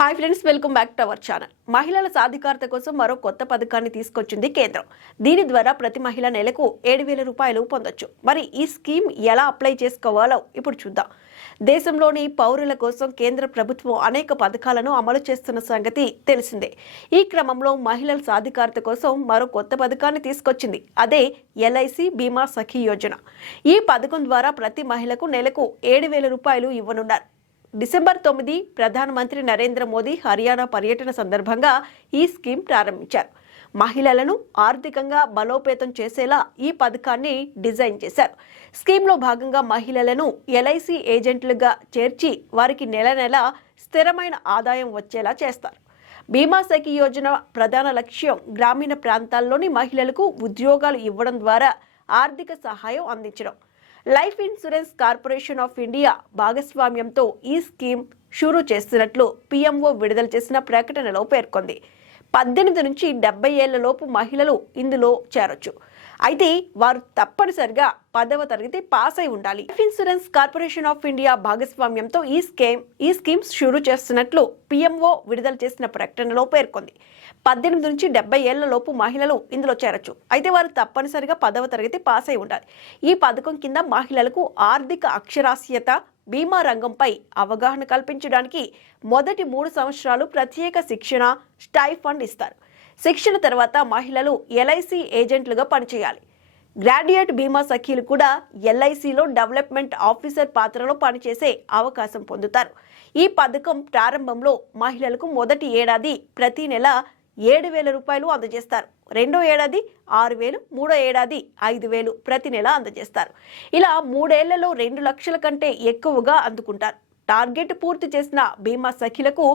Hi friends welcome back to our channel మహిళల సాధికారత కోసం మరో కొత్త పథకాన్ని తీసుకొచ్చింది కేంద్రం. దీని ద్వారా ప్రతి మహిళ నెలకు ఏడు వేల రూపాయలు పొందొచ్చు. మరి ఈ స్కీమ్ ఎలా అప్లై చేసుకోవాలో ఇప్పుడు చూద్దాం. దేశంలోని పౌరుల కోసం కేంద్ర ప్రభుత్వం అనేక పథకాలను అమలు చేస్తున్న సంగతి తెలిసిందే. ఈ క్రమంలో మహిళల సాధికారత కోసం మరో కొత్త పథకాన్ని తీసుకొచ్చింది. అదే ఎల్ఐసి బీమా సఖీ యోజన. ఈ పథకం ద్వారా ప్రతి మహిళకు నెలకు ఏడు వేల రూపాయలు ఇవ్వనున్నారు. డిసెంబర్ తొమ్మిది ప్రధానమంత్రి నరేంద్ర మోదీ హర్యానా పర్యటన సందర్భంగా ఈ స్కీమ్ ప్రారంభించారు. మహిళలను ఆర్థికంగా బలోపేతం చేసేలా ఈ పథకాన్ని డిజైన్ చేశారు. స్కీమ్లో భాగంగా మహిళలను ఎల్ఐసి ఏజెంట్లుగా చేర్చి వారికి నెల నెల స్థిరమైన ఆదాయం వచ్చేలా చేస్తారు. బీమా సఖి యోజన ప్రధాన లక్ష్యం గ్రామీణ ప్రాంతాల్లోని మహిళలకు ఉద్యోగాలు ఇవ్వడం ద్వారా ఆర్థిక సహాయం అందించడం. Life insurance corporation of India భాగస్వామ్యంతో ఈ స్కీమ్ షురూ చేస్తున్నట్లు పీఎంఓ విడుదల చేసిన ప్రకటనలో పేర్కొంది. పద్దెనిమిది నుంచి డెబ్బై ఏళ్ళలోపు మహిళలు ఇందులో చేరొచ్చు. అయితే వారు తప్పనిసరిగా పదవ తరగతి పాస్ అయి ఉండాలి. Life insurance corporation of India భాగస్వామ్యంతో ఈ స్కీమ్ ఈ స్కీమ్స్ షురూ చేస్తున్నట్లు పిఎంఓ విడుదల చేసిన ప్రకటనలో పేర్కొంది. పద్దెనిమిది నుంచి డెబ్బై ఏళ్ళలోపు మహిళలు ఇందులో చేరొచ్చు. అయితే వారు తప్పనిసరిగా పదవ తరగతి పాస్ అయి ఉండాలి. ఈ పథకం కింద మహిళలకు ఆర్థిక అక్షరాస్యత బీమా రంగంపై అవగాహన కల్పించడానికి మొదటి మూడు సంవత్సరాలు ప్రత్యేక శిక్షణ స్టైఫండ్ ఇస్తారు. శిక్షణ తర్వాత మహిళలు ఎల్ఐసి ఏజెంట్లుగా పనిచేయాలి. గ్రాడ్యుయేట్ బీమా సఖీలు కూడా ఎల్ఐసిలో డెవలప్మెంట్ ఆఫీసర్ పాత్రలో పనిచేసే అవకాశం పొందుతారు. ఈ పథకం ప్రారంభంలో మహిళలకు మొదటి ఏడాది ప్రతి నెల ఏడు వేల రూపాయలు అందజేస్తారు. రెండో ఏడాది ఆరు వేలు మూడో ఏడాది ఐదు వేలు ప్రతి నెల అందజేస్తారు. ఇలా మూడేళ్ళలో రెండు లక్షల కంటే ఎక్కువగా అందుకుంటారు. టార్గెట్ పూర్తి చేసిన బీమా సఖిలకు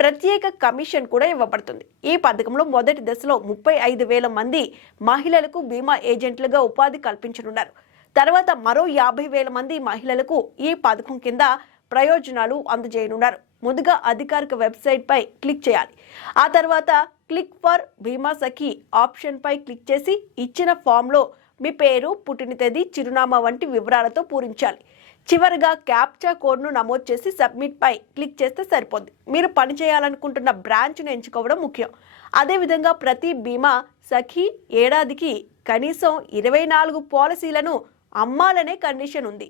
ప్రత్యేక కమిషన్ కూడా ఇవ్వబడుతుంది. ఈ పథకంలో మొదటి దశలో ముప్పై ఐదు వేల మంది మహిళలకు బీమా ఏజెంట్లుగా ఉపాధి కల్పించనున్నారు. తర్వాత మరో యాభై వేల మంది మహిళలకు ఈ పథకం కింద ప్రయోజనాలు అందజేయనున్నారు. ముందుగా అధికారిక వెబ్సైట్పై క్లిక్ చేయాలి. ఆ తర్వాత క్లిక్ ఫర్ బీమా సఖి ఆప్షన్పై క్లిక్ చేసి ఇచ్చిన ఫామ్లో మీ పేరు పుట్టిన తేదీ చిరునామా వంటి వివరాలతో పూరించాలి. చివరిగా క్యాప్చా కోడ్ను నమోదు చేసి సబ్మిట్పై క్లిక్ చేస్తే సరిపోద్ది. మీరు పని చేయాలనుకుంటున్న బ్రాంచ్ను ఎంచుకోవడం ముఖ్యం. అదేవిధంగా ప్రతి బీమా సఖీ ఏడాదికి కనీసం ఇరవై నాలుగు పాలసీలను అమ్మాలనే కండిషన్ ఉంది.